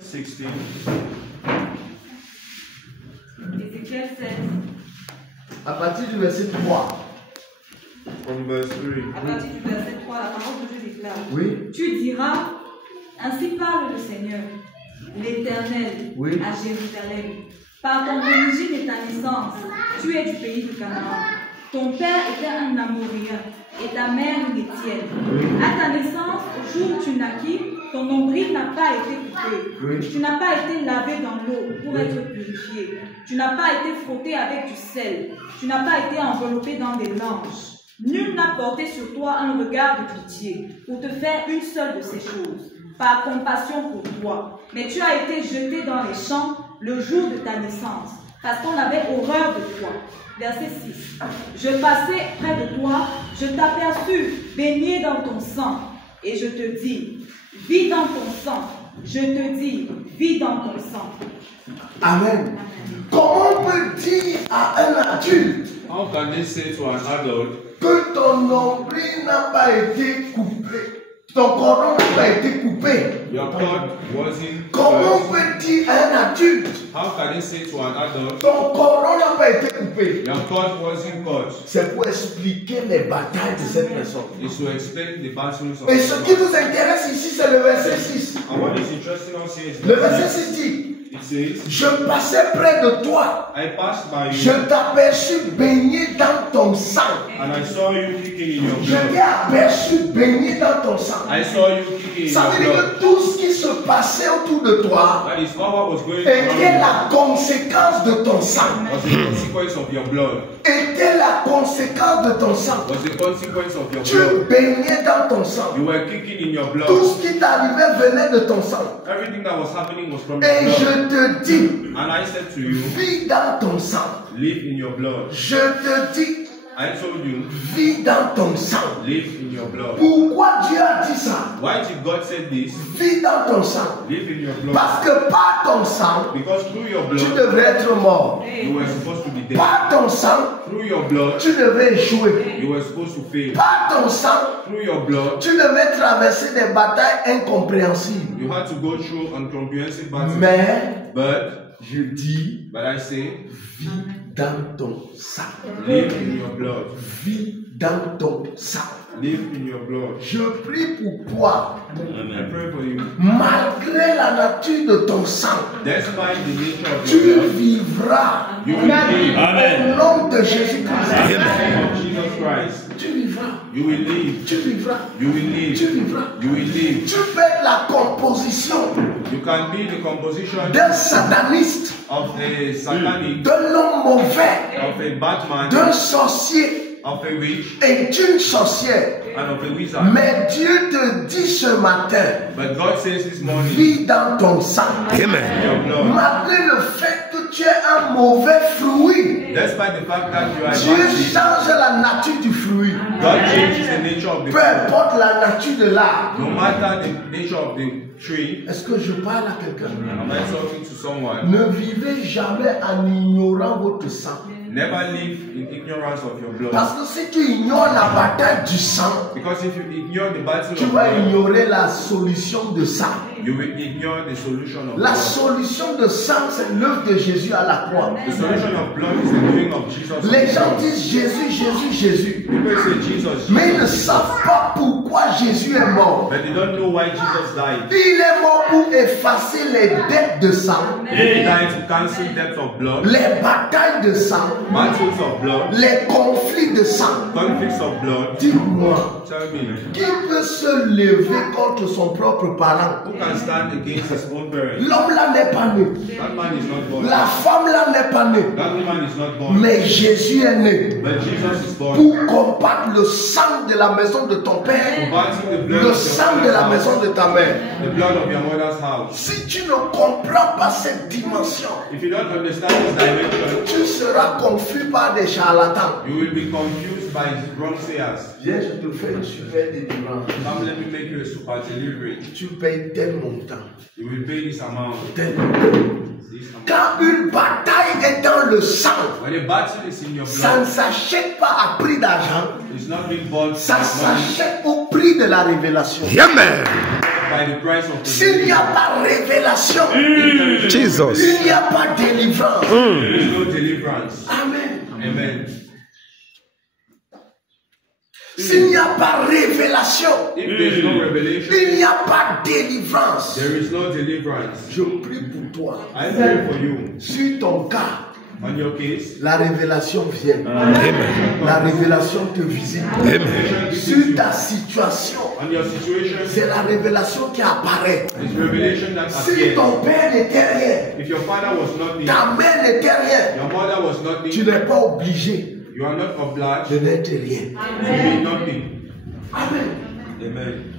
16. Ézéchiel 16. À partir du verset 3. From verse 3. À partir du verset 3, la parole de Dieu déclare. Oui. Tu diras, ainsi parle le Seigneur, l'Éternel, Oui. à Jérusalem. Par ton origine et ta naissance, tu es du pays de Canaan. Ton père était un Amoréen et ta mère une Étienne. À ta naissance, au jour où tu naquis, ton nombril n'a pas été coupé. Oui. Tu n'as pas été lavé dans l'eau pour être purifié. Tu n'as pas été frotté avec du sel. Tu n'as pas été enveloppé dans des langes. Nul n'a porté sur toi un regard de pitié pour te faire une seule de ces choses, par compassion pour toi. Mais tu as été jeté dans les champs le jour de ta naissance, parce qu'on avait horreur de toi. Verset 6. Je passais près de toi, je t'aperçus baigné dans ton sang, et je te dis, vis dans ton sang. Je te dis, vis dans ton sang. Amen. Comment on peut dire à un adulte How can they say to an adult que ton nombril n'a pas été coupé, ton cordon n'a pas été coupé? your cord wasn't Comment on cut? peut dire à un adulte How can they say to an adult ton cordon n'a pas été coupé? your cord wasn't cut? C'est pour expliquer les batailles de cette personne. It's to explain the battles of Et ce qui nous intéresse ici, c'est le verset 6. And what is interesting us here is Le verset that 6 dit, it says, je passais près de toi, I passed by je you t'aperçus baigné dans ton sang. and I saw you kicking in your Je t'ai blood. aperçu baigné dans ton sang. I saw you kicking in Ça veut your dire blood. que tout ce qui se passait autour de toi That is all what was going était on la conséquence de ton sang. was the consequence of your blood. Était la conséquence de ton sang. Was the consequence of your Tu blood. baignais dans ton sang. You were kicking in your Tout blood. ce qui t'arrivait venait de ton sang. Everything that was happening was from your Et blood. je te dis, And I said to you, vis dans ton sang. live in your blood. Je te dis, I told you, vis dans ton sang. live in your blood. Pourquoi Dieu a dit ça? Why did God say this? Vis dans ton sang. Live in your blood. Parce que par ton sang, Because through your tu blood, devrais être mort. you were supposed to be dead. Par ton sang, Through your blood, tu devais échouer. you were supposed to fail. Par ton sang, Through your blood, tu devais traverser des batailles incompréhensibles. you had to go through incomprehensive battles. Mais, But je dis, I say, vis dans ton sang. live in your blood. Vis dans ton sang. Live in your blood. Je prie pour toi, I pray for you. malgré la nature de ton sang, Despite the nature of tu your blood, vivras. you will live. Au nom de Jésus-Christ, In the name of Jesus Christ, tu vivras. you will live. Tu vivras. You will live. Tu vivras. You will live. Tu fais la composition You can be the composition d'un sataniste, of a satanic, d'un homme mauvais, of a Batman, d'un sorcier of a witch, et d'une sorcière. and of a wizard. Mais Dieu te dit ce matin, But God says this morning, vis dans ton sang. in your blood. Malgré le fait que tu es un mauvais fruit, Despite the fact that you are Dieu bad, change la nature du fruit. God changes the nature of the Peu fruit. importe la nature de l'arbre. No matter the nature of the tree, Est-ce que je parle à quelqu'un? am I talking to someone? Ne vivez jamais en ignorant votre sang. Never live in ignorance of your blood. Parce que si tu ignores la bataille du sang, Because if you ignore the battle tu of vas blood, ignorer la solution de sang. you will ignore the solution of La blood. solution de sang, c'est l'œuvre de Jésus à la croix. The solution of blood is the doing of Jesus. on Les the gens cross. disent Jésus, Jésus, Jésus. People say Jesus, Mais ils ne savent pas pourquoi Jésus est mort. but they don't know why Jesus died. Il est mort pour effacer les dettes de sang, He died to cancel debt of blood, les batailles de sang, battles of blood, les conflits de sang. conflicts of blood. Dis-moi, Tell me, qui peut se lever contre son propre parent? who can stand against his own parents? L'homme là n'est pas né. That man is not born. La femme là n'est pas née. That woman is not born. Mais Jésus est né But Jesus is born. pour combattre le sang de la maison de ton père, Combating the blood le of sang de your la father's maison house, de ta mère. the blood of your mother's house. Si tu ne comprends pas cette dimension, If you don't understand this dimension, tu seras confus par des charlatans. you will be confused by wrong sayers. Viens, je te fais une super délivrance. Come, let me make you a super delivery. Tu payes tel montant. You will pay this amount. Tel montant. This amount. Quand une bataille est dans le sang, When a battle is in your ça ne blood, s'achète pas à prix d'argent, it's not being bought ça by money, s'achète au prix de la révélation. by by the price of S'il n'y a pas révélation, Jesus. il n'y a pas délivrance. there is no deliverance. Amen. Amen. S'il n'y a pas révélation, If there is no revelation, il n'y a pas délivrance. there is no deliverance. Je prie pour toi. I pray for you. Sur ton cas, On your case, la révélation vient. Amen. La révélation te visite. Amen. Sur ta situation, on your situation, c'est la révélation qui apparaît. it's revelation that Si appears. ton père n'était rien, If your father was not there, ta mère n'était rien, your mother was not tu there, n'es pas obligé you are not obliged de n'être rien. to be nothing. Amen. Amen.